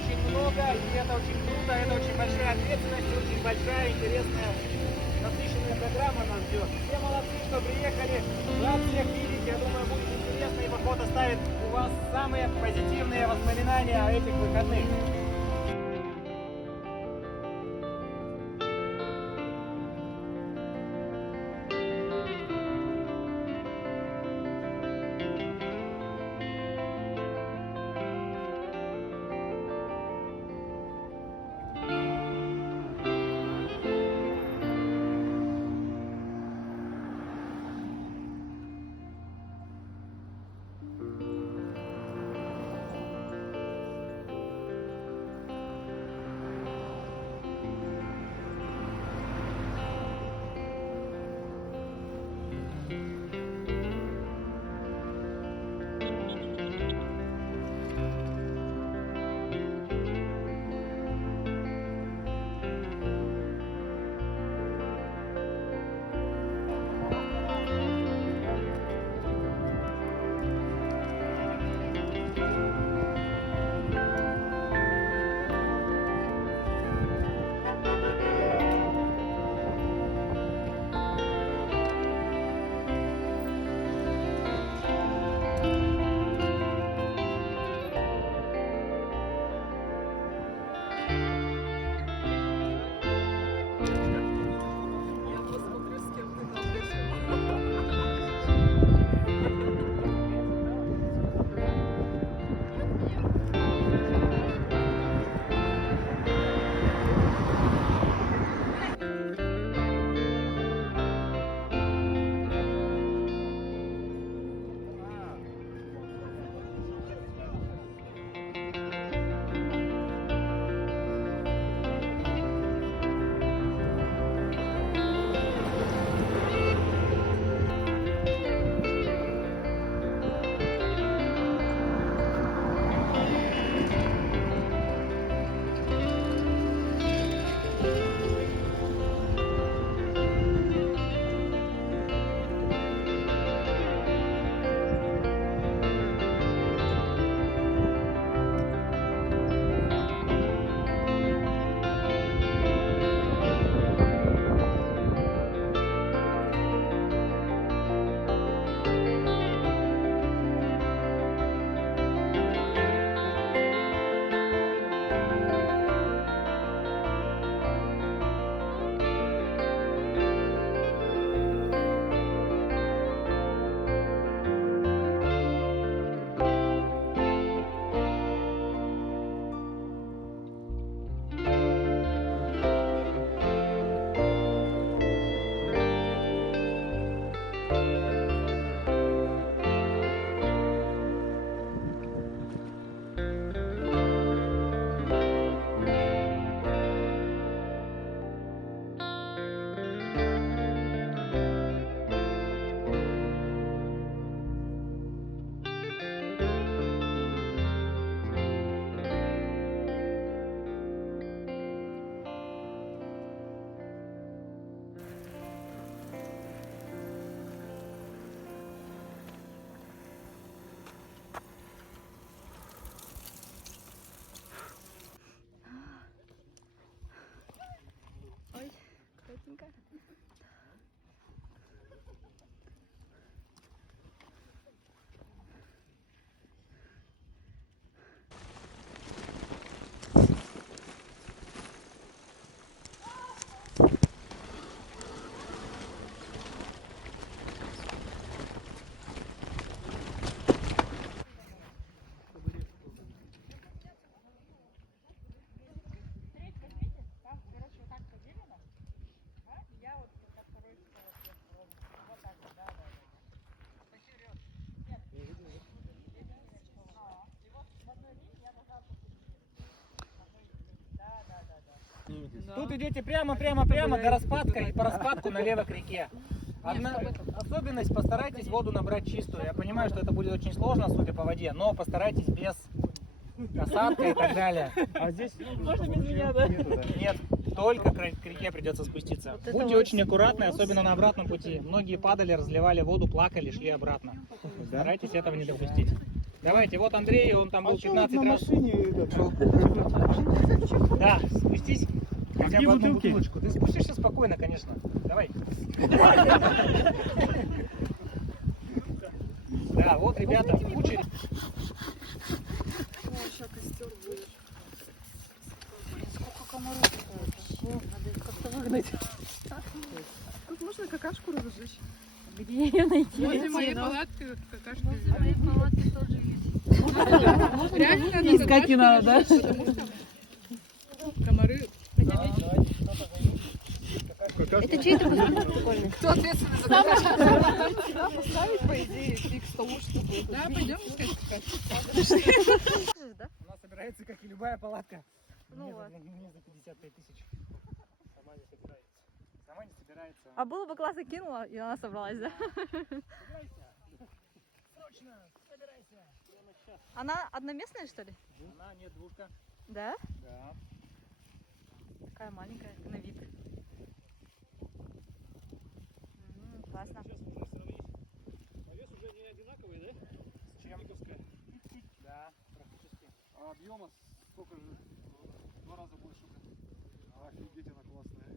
очень много, и это очень круто, это очень большая ответственность, очень большая, интересная, насыщенная программа нас ждет. Все молодцы, что приехали, рад всех видеть, я думаю, будет интересно, и поход оставит у вас самые позитивные воспоминания о этих выходных. Ой, крутенько. Тут идете прямо до распадка и по распадку налево к реке. Особенность, постарайтесь воду набрать чистую. Я понимаю, что это будет очень сложно, судя по воде, но постарайтесь без осадка и так далее. А здесь Можно без меня, да? Нет, только к реке придется спуститься. Вот это Будьте вот очень аккуратны, особенно на обратном пути. Многие падали, разливали воду, плакали, шли обратно. Старайтесь этого не допустить. Давайте, вот Андрей, он там был А чё 15 вот на раз. машине это? Да, спустись. Хотя где бы одну бутылки? бутылочку. Ты спустишься спокойно, конечно. Давай. Да, вот, ребята, куча. Сколько комаров какого-то. Надо их как-то выгнать. Тут можно какашку разжечь. Где ее найти? Возле моей палатки какашку Возле моей палатки тоже есть. реально надо Искать не надо, да? потому что комары. Это чей это прикольный? Кто ответственный за какашку? Тебя поставить, по идее, фиг столушку. Да, пойдем искать какашку. У нас собирается, как и любая палатка. Ну Не вот. за 55 тысяч. Сама не собирается. Сама не собирается. А было бы классно кинула, и она собралась, да? Собирайся. Срочно, собирайся. Прямо сейчас. Она одноместная, что ли? Она не двушка. Да? Да. Такая маленькая, на вид. Классно. Сейчас можно сравнить. А вес уже не одинаковый, да? С чем? Да, практически. А объема сколько же? В 2 раза больше. Офигеть, она классная.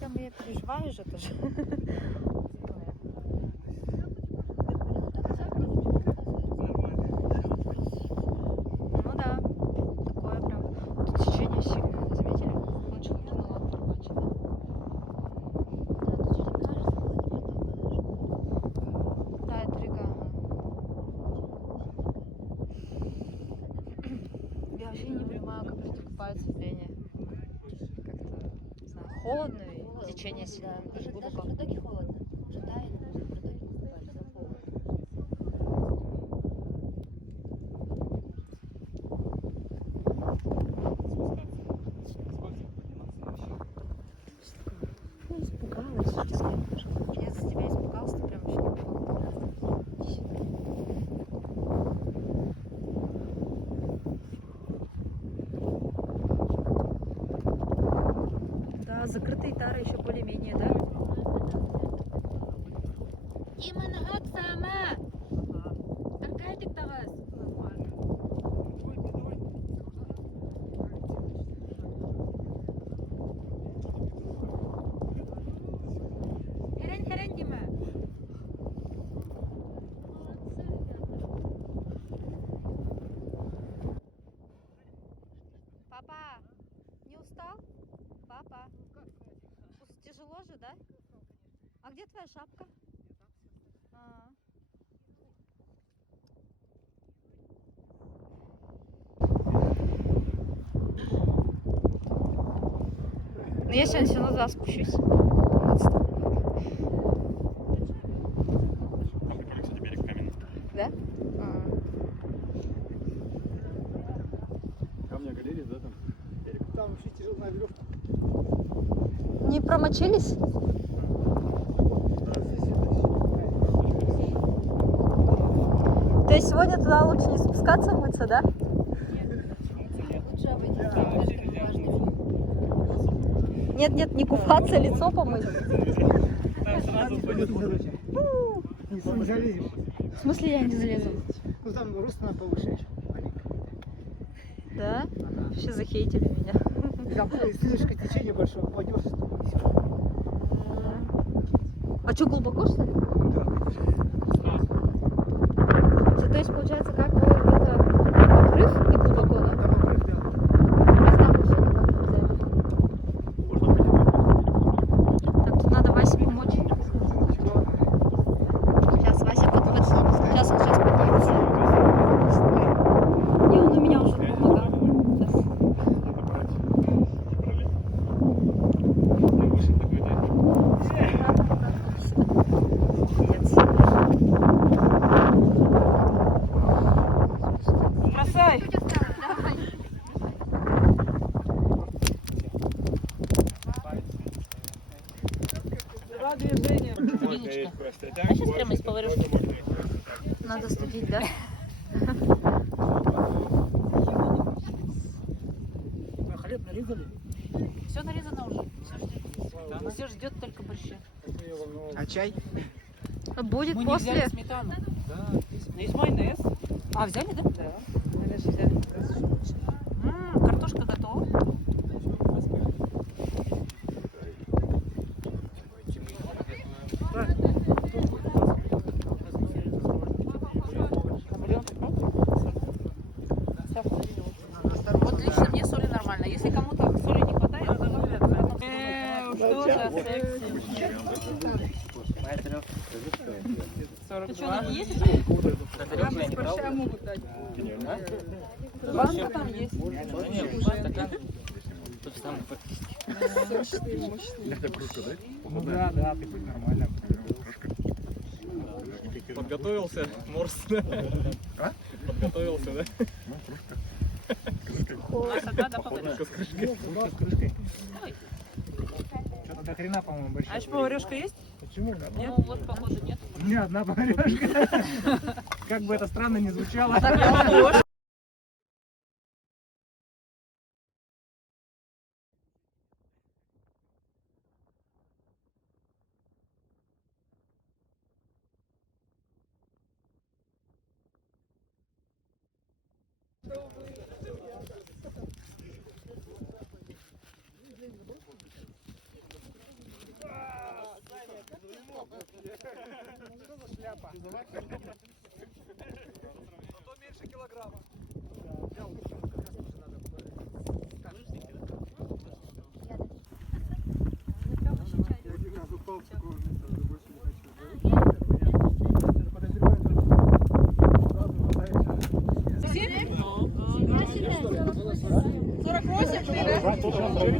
Там я переживаю же тоже. Ну да, такое прям. Тут течение сильное, заметили? Лучше не думала отрабатывать. Да, это река. Я вообще не понимаю, как люди купаются в Вене. Как-то, не знаю, холодно и течение сильное. Даже Глубоко. в протоке холодно. Уже тает, можно в протоке купаться, там холодно. Испугалась, честно. Я за тебя испугалась, ты прям вообще не поняла. Иди сюда. Да, закрытые тары еще более-менее, да? Именно Оксана! Аркадик Тавас! Херен Дима! Папа, не устал? Папа, тяжело же, да? А где твоя шапка? А. Ну я сегодня все равно туда спущусь. Кстати, берег каменный. Да? А. Камни оголились, да, там? Берег. Там вообще тяжелая веревка. Не промочились? То есть сегодня туда лучше не спускаться, мыться, да? Лучше обойти слишком важный фильм. Нет, нет, не купаться, лицо помыть. Не залезешь. В смысле я не залезу? Ну там рост надо повыше. Да? Вообще захейтили меня. Там слишком течение большое, упадешь. А что, глубоко, что ли? То есть, получается, как бы где-то обрыв и глубоко, да? Там обрыв, да. То есть там вообще не надо взять. Так, тут надо Васе помочь. Сейчас Вася сейчас поднимется. Давай. Вилочка. А сейчас прямо из поварешки. Надо студить, да? Хлеб нарезали? Все нарезано уже. Все ждет только борща. А чай? Будет Мы не после. взяли сметану. Да. Есть майонез. А, взяли, да? Да. Картошка готова. Вот лично мне соли нормально. Если кому-то соли не хватает, ты что, не есть? Банка там есть. Ну да, да, ты хоть нормально. Подготовился, морс. А? Подготовился, да? Надо поварить. С крышкой. Что-то до хрена, по-моему, больше. А еще поварешка есть? Почему? Ну вот, походу, нет. У меня одна поварешка. Как бы это странно не звучало.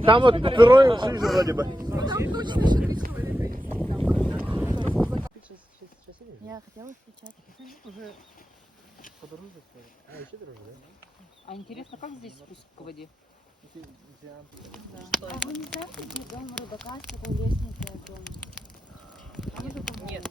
Там вот второй снизу вроде бы. Я хотела встречать. А интересно, как здесь спуск к воде? Вы не знаете, где дом рыбака с такой лестницей огромной? Нет.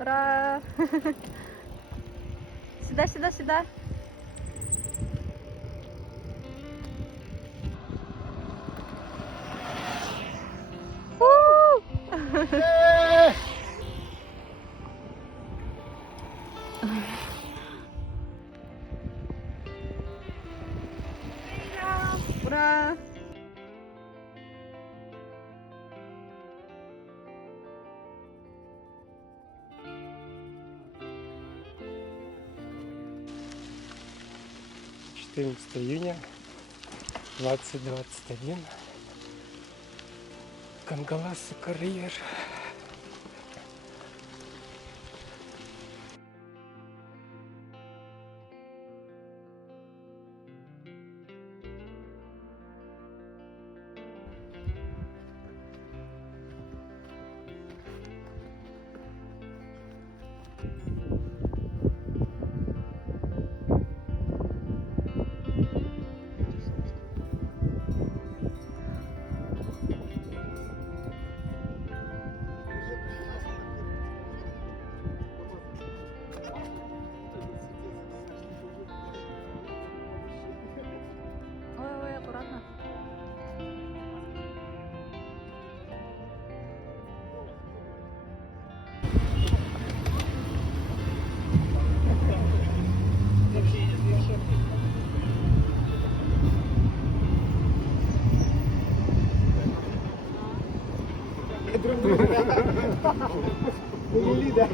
Ура! Сюда, сюда, сюда. Ура! Июня 2021. Кангаласу карьер. друг друга. Лили, да?